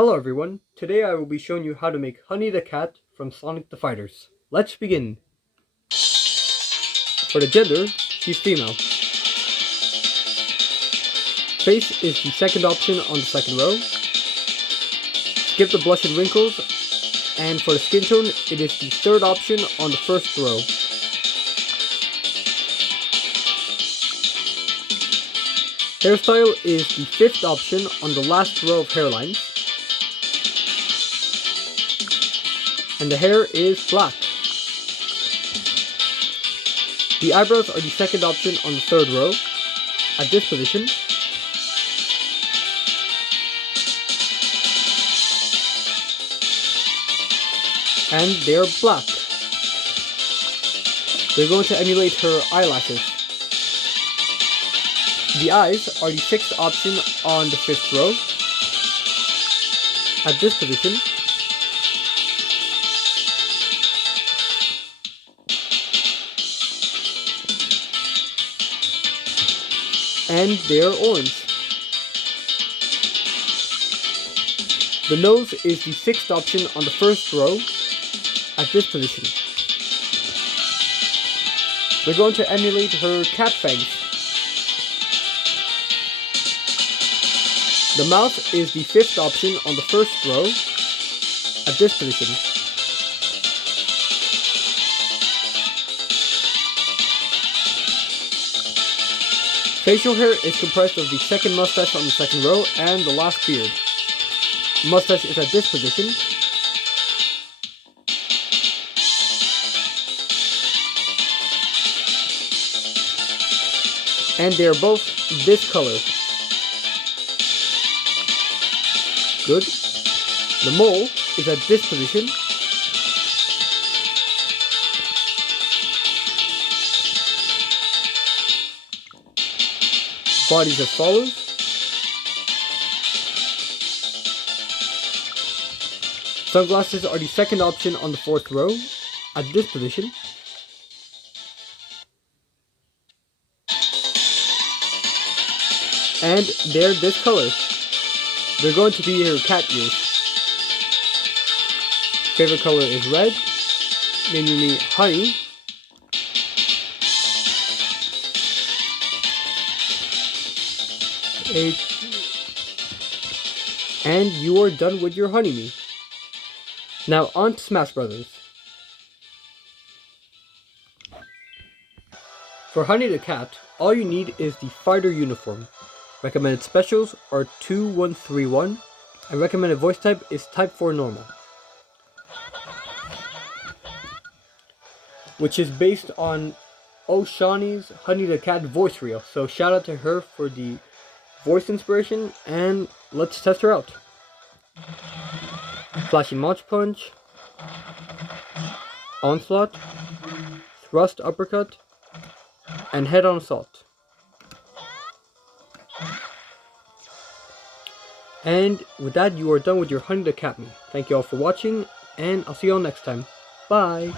Hello everyone, today I will be showing you how to make Honey the Cat from Sonic the Fighters. Let's begin. For the gender, she's female. Face is the second option on the second row. Skip the blush and wrinkles, and for the skin tone, it is the third option on the first row. Hairstyle is the fifth option on the last row of hairlines. And the hair is black. The eyebrows are the second option on the third row, at this position. And they're black. They're going to emulate her eyelashes. The eyes are the sixth option on the fifth row, at this position. And they're orange. The nose is the sixth option on the first row, at this position. We're going to emulate her cat fangs. The mouth is the fifth option on the first row, at this position. Facial hair is comprised of the second mustache on the second row and the last beard. Mustache is at this position. And they are both this color. Good. The mole is at this position. Body is as follows. Sunglasses are the second option on the fourth row, at this position. And they're this color. They're going to be her cat ears. Favorite color is red, naming me Honey. And you are done with your Honey Mii. Now on to Smash Brothers. For Honey the Cat, all you need is the fighter uniform. Recommended specials are 2131, and recommended voice type is Type 4 Normal, which is based on Oshani's Honey the Cat voice reel. So shout out to her for the voice inspiration, and let's test her out. Flashy Launch Punch, Onslaught, Thrust Uppercut, and Head On Assault. And with that, you are done with your Honey the Cat Mii. Thank you all for watching, and I'll see you all next time. Bye!